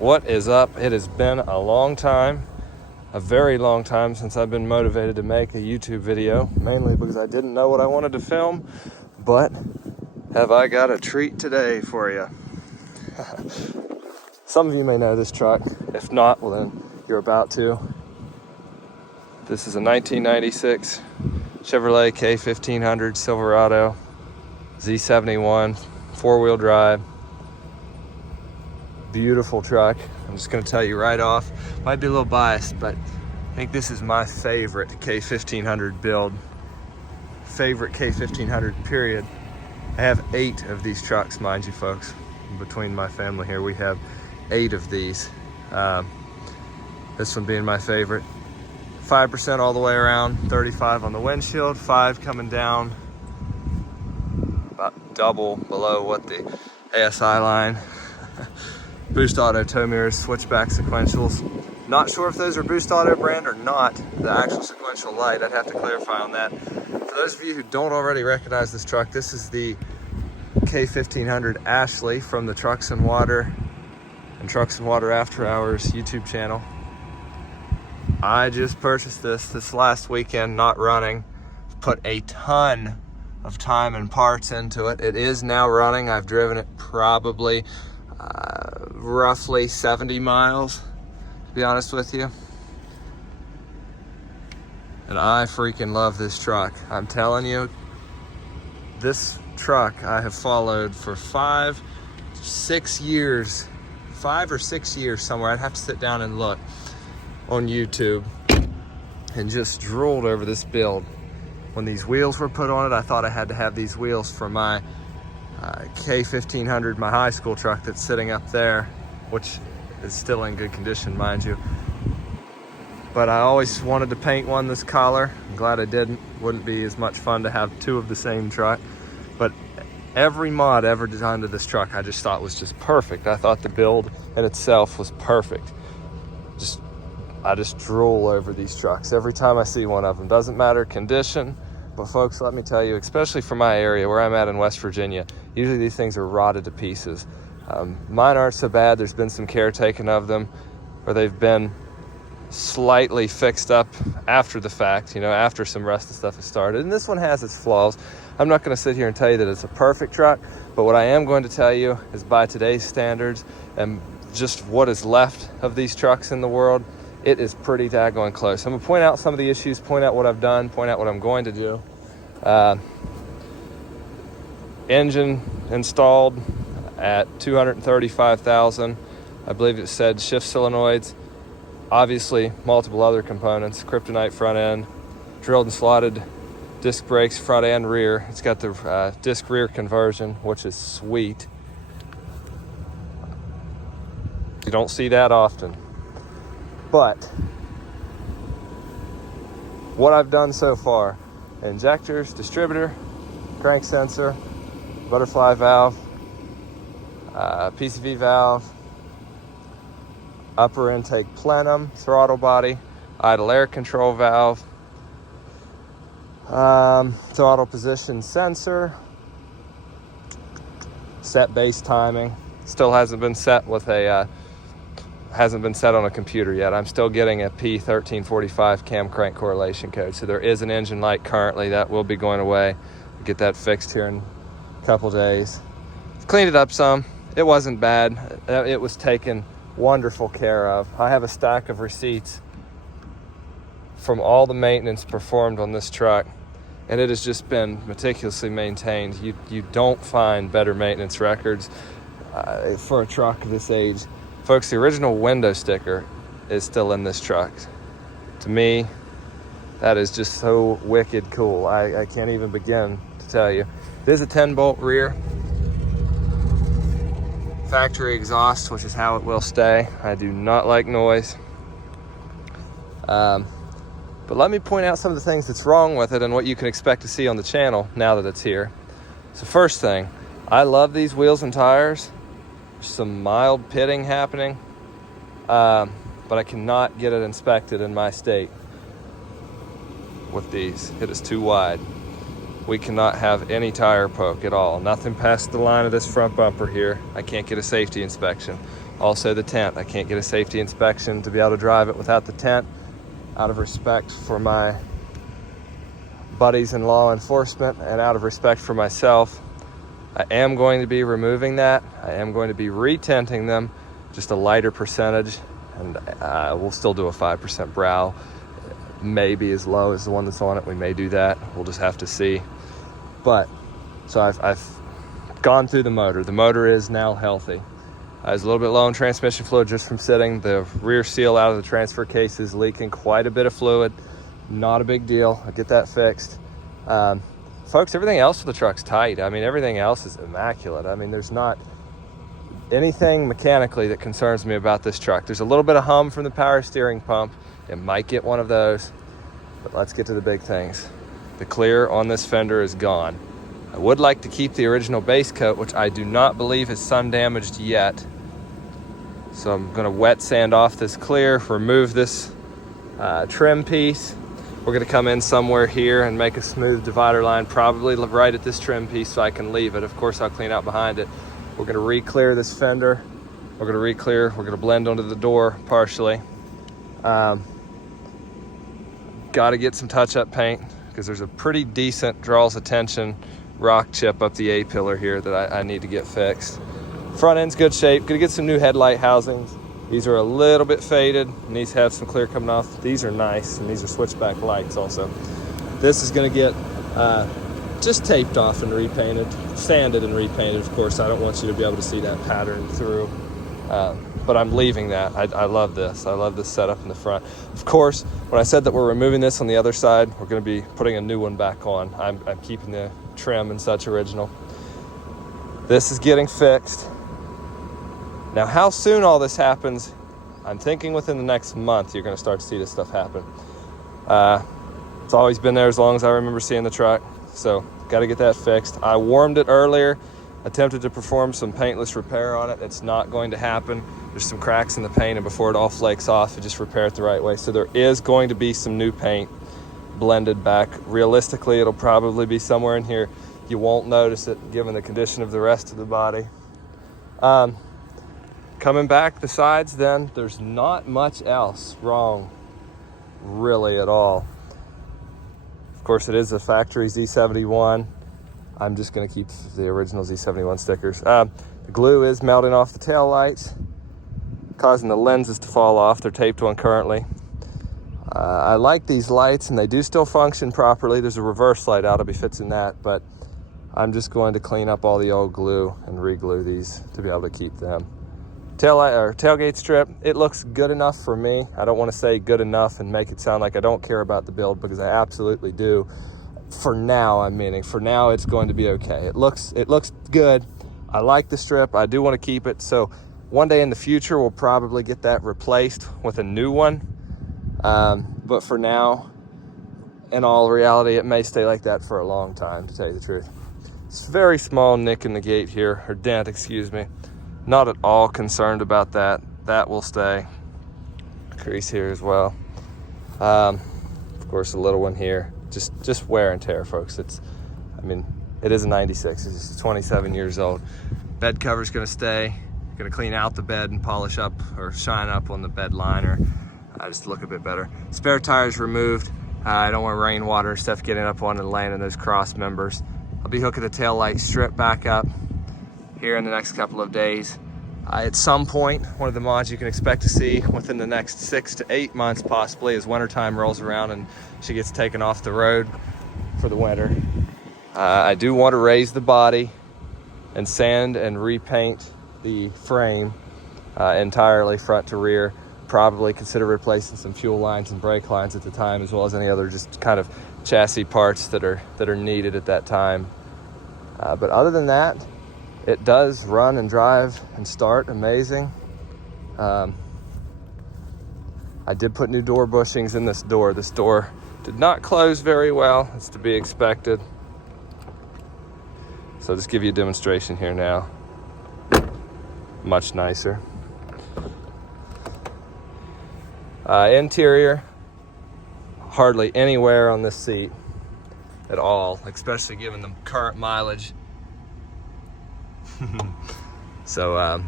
What is up? It has been a long time, a very long time since I've been motivated to make a YouTube video, mainly because I didn't know what I wanted to film, but have I got a treat today for you. Some of you may know this truck. If not, well then you're about to. This is a 1996 Chevrolet K1500 Silverado Z71, four-wheel drive. Beautiful truck. I'm just going to tell you right off, might be a little biased, but I think this is my favorite K1500 build. Favorite K1500 period. I have 8 of these trucks, mind you folks. Between my family here, we have 8 of these. This one being my favorite. 5% all the way around, 35 on the windshield, 5 coming down, about double below what the ASI line. Boost Auto tow mirrors, switchback sequentials. Not sure if those are Boost Auto brand or not, the actual sequential light. I'd have to clarify on that. For those of you who don't already recognize this truck, this is the K1500 Ashley from the Trucks and Water and Trucks and Water After Hours YouTube channel. I just purchased this last weekend, not running. Put a ton of time and parts into it. It is now running. I've driven it probably roughly 70 miles, to be honest with you. And I freaking love this truck. I'm telling you, this truck I have followed for 5 or 6 years somewhere. I'd have to sit down and look on YouTube and just drooled over this build. When these wheels were put on it, I thought I had to have these wheels for my K1500, my high school truck that's sitting up there, which is still in good condition, mind you. But I always wanted to paint one this color. I'm glad I didn't. Wouldn't be as much fun to have 2 of the same truck. But every mod ever designed to this truck I just thought was just perfect. I thought the build in itself was perfect. I just drool over these trucks every time I see one of them. Doesn't matter condition, but folks, let me tell you, especially for my area where I'm at in West Virginia, usually these things are rotted to pieces. Mine aren't so bad. There's been some care taken of them, or they've been slightly fixed up after the fact, you know, after some rust and stuff has started. And this one has its flaws. I'm not going to sit here and tell you that it's a perfect truck, but what I am going to tell you is by today's standards and just what is left of these trucks in the world, it is pretty daggone close. I'm going to point out some of the issues, point out what I've done, point out what I'm going to do. Engine installed at 235,000. I believe it said shift solenoids. Obviously, multiple other components. Kryptonite front end, drilled and slotted disc brakes front and rear. It's got the disc rear conversion, which is sweet. You don't see that often. But what I've done so far: injectors, distributor, crank sensor, butterfly valve, PCV valve, upper intake plenum, throttle body, idle air control valve, throttle position sensor, set base timing. Still hasn't been set with a hasn't been set on a computer yet. I'm still getting a P1345 cam crank correlation code. So there is an engine light currently that will be going away. We'll get that fixed here in a couple days. Cleaned it up some. It wasn't bad. It was taken wonderful care of. I have a stack of receipts from all the maintenance performed on this truck, and it has just been meticulously maintained. You don't find better maintenance records for a truck this age. Folks, the original window sticker is still in this truck. To me, that is just so wicked cool. I can't even begin to tell you. It is a 10-bolt rear. Factory exhaust, which is how it will stay. I do not like noise. But let me point out some of the things that's wrong with it and what you can expect to see on the channel now that it's here. So first thing, I love these wheels and tires. Some mild pitting happening, but I cannot get it inspected in my state with these. It is too wide. We cannot have any tire poke at all. Nothing past the line of this front bumper here. I can't get a safety inspection. Also the tent. I can't get a safety inspection to be able to drive it without the tent, out of respect for my buddies in law enforcement and out of respect for myself. I am going to be removing that. I am going to be re-tenting them, just a lighter percentage, and we'll still do a 5% brow, maybe as low as the one that's on it. We may do that. We'll just have to see. But so I've gone through the motor. The motor is now healthy. I was a little bit low in transmission fluid just from sitting. The rear seal out of the transfer case is leaking quite a bit of fluid. Not a big deal. I'll get that fixed. Folks, everything else for the truck's tight. I mean, everything else is immaculate. I mean, there's not anything mechanically that concerns me about this truck. There's a little bit of hum from the power steering pump. It might get one of those, but let's get to the big things. The clear on this fender is gone. I would like to keep the original base coat, which I do not believe is sun damaged yet. So I'm gonna wet sand off this clear, remove this trim piece. We're gonna come in somewhere here and make a smooth divider line, probably right at this trim piece so I can leave it. Of course, I'll clean out behind it. We're gonna re-clear this fender. We're gonna blend onto the door partially. Gotta get some touch-up paint because there's a pretty decent, draws attention, rock chip up the A-pillar here that I need to get fixed. Front end's good shape. Gonna get some new headlight housings. These are a little bit faded and these have some clear coming off. These are nice, and these are switchback lights also. This is gonna get just taped off and repainted, sanded and repainted. Of course, I don't want you to be able to see that pattern through, but I'm leaving that. I love this. I love this setup in the front. Of course, when I said that we're removing this on the other side, we're gonna be putting a new one back on. I'm keeping the trim and such original. This is getting fixed. Now, how soon all this happens, I'm thinking within the next month, you're gonna start to see this stuff happen. It's always been there as long as I remember seeing the truck, so gotta get that fixed. I warmed it earlier, attempted to perform some paintless repair on it. It's not going to happen. There's some cracks in the paint, and before it all flakes off, you just repair it the right way. So there is going to be some new paint blended back. Realistically, it'll probably be somewhere in here. You won't notice it given the condition of the rest of the body. Coming back the sides then, there's not much else wrong really at all. Of course, it is a factory Z71. I'm just gonna keep the original Z71 stickers. The glue is melting off the tail lights, causing the lenses to fall off. They're taped on currently. I like these lights and they do still function properly. There's a reverse light out, I'll be fixing that, but I'm just going to clean up all the old glue and re-glue these to be able to keep them. Tailgate strip, it looks good enough for me. I don't want to say good enough and make it sound like I don't care about the build, because I absolutely do. For now, I'm meaning, for now it's going to be okay. It looks good. I like the strip. I do want to keep it. So one day in the future, we'll probably get that replaced with a new one. But for now, in all reality, it may stay like that for a long time, to tell you the truth. It's a very small nick in the gate here, or dent, excuse me. Not at all concerned about that. That will stay. Crease here as well. Of course, a little one here. Just wear and tear, folks. It is a 96. It's 27 years old. Bed cover's gonna stay. Gonna clean out the bed and polish up or shine up on the bed liner. Just to look a bit better. Spare tires removed. I don't want rainwater and stuff getting up on and laying in those cross members. I'll be hooking the tail light strip back up here in the next couple of days. At some point, one of the mods you can expect to see within the next 6 to 8 months possibly, as wintertime rolls around and she gets taken off the road for the winter. I do want to raise the body and sand and repaint the frame entirely front to rear. Probably consider replacing some fuel lines and brake lines at the time, as well as any other just kind of chassis parts that are needed at that time. But other than that, it does run and drive and start amazing. I did put new door bushings in this door. This door did not close very well. It's to be expected. So I'll just give you a demonstration here now. Much nicer. Interior, hardly anywhere on this seat at all, especially given the current mileage. So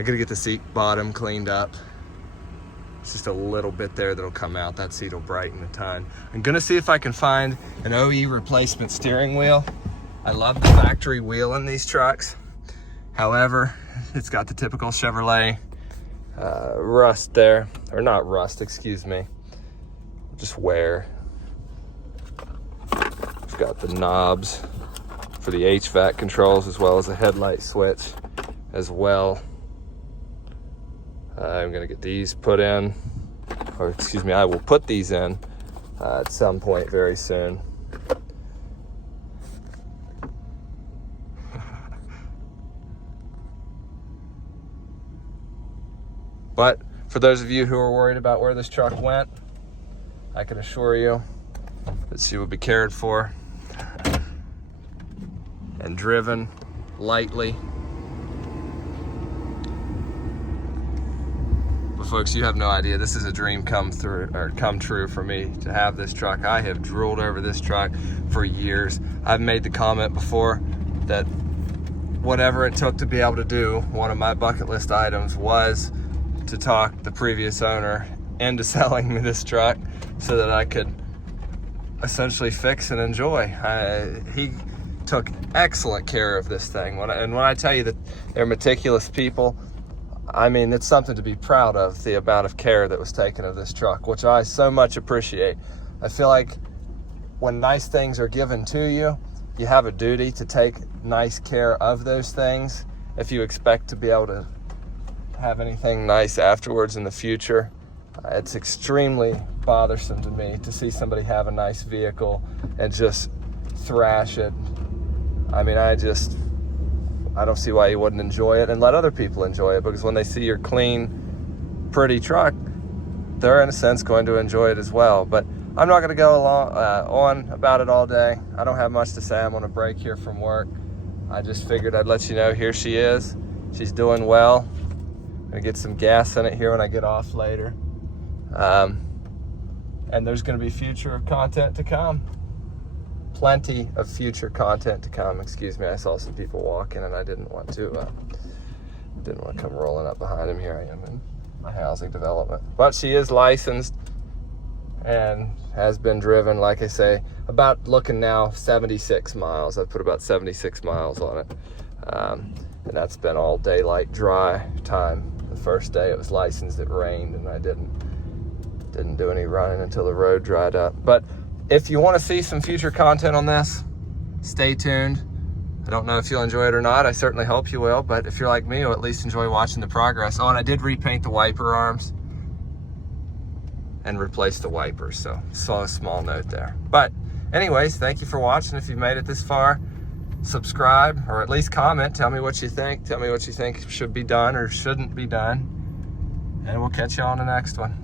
I gotta get the seat bottom cleaned up. It's just a little bit there that'll come out. That seat will brighten a ton. I'm gonna see if I can find an OE replacement steering wheel. I love the factory wheel in these trucks. However, it's got the typical Chevrolet rust there, or not rust, excuse me, just wear. It's got the knobs for the HVAC controls as well as a headlight switch as well. I'm gonna get these put in, or excuse me, I will put these in at some point very soon. But for those of you who are worried about where this truck went, I can assure you that she will be cared for and driven lightly. But folks, you have no idea. This is a dream come true for me to have this truck. I have drooled over this truck for years. I've made the comment before that whatever it took to be able to do, one of my bucket list items was to talk the previous owner into selling me this truck so that I could essentially fix and enjoy. He took excellent care of this thing. When I tell you that they're meticulous people, I mean, it's something to be proud of, the amount of care that was taken of this truck, which I so much appreciate. I feel like when nice things are given to you, you have a duty to take nice care of those things if you expect to be able to have anything nice afterwards in the future. It's extremely bothersome to me to see somebody have a nice vehicle and just thrash it. I mean, I don't see why you wouldn't enjoy it and let other people enjoy it, because when they see your clean, pretty truck, they're in a sense going to enjoy it as well. But I'm not going to go on about it all day. I don't have much to say. I'm on a break here from work. I just figured I'd let you know, here she is. She's doing well. I'm gonna get some gas in it here when I get off later. And there's gonna be future content to come. Plenty of future content to come. Excuse me, I saw some people walking and I didn't want to come rolling up behind them. Here I am in my housing development. But she is licensed and has been driven, like I say, about looking now 76 miles. I've put about 76 miles on it. And that's been all daylight dry time. The first day it was licensed, it rained, and I didn't do any running until the road dried up. But if you want to see some future content on this, stay tuned. I don't know if you'll enjoy it or not. I certainly hope you will, but if you're like me, you'll at least enjoy watching the progress. Oh, and I did repaint the wiper arms and replace the wipers, so saw a small note there. But anyways, thank you for watching. If you've made it this far, subscribe, or at least comment. Tell me what you think. Tell me what you think should be done or shouldn't be done. And we'll catch you on the next one.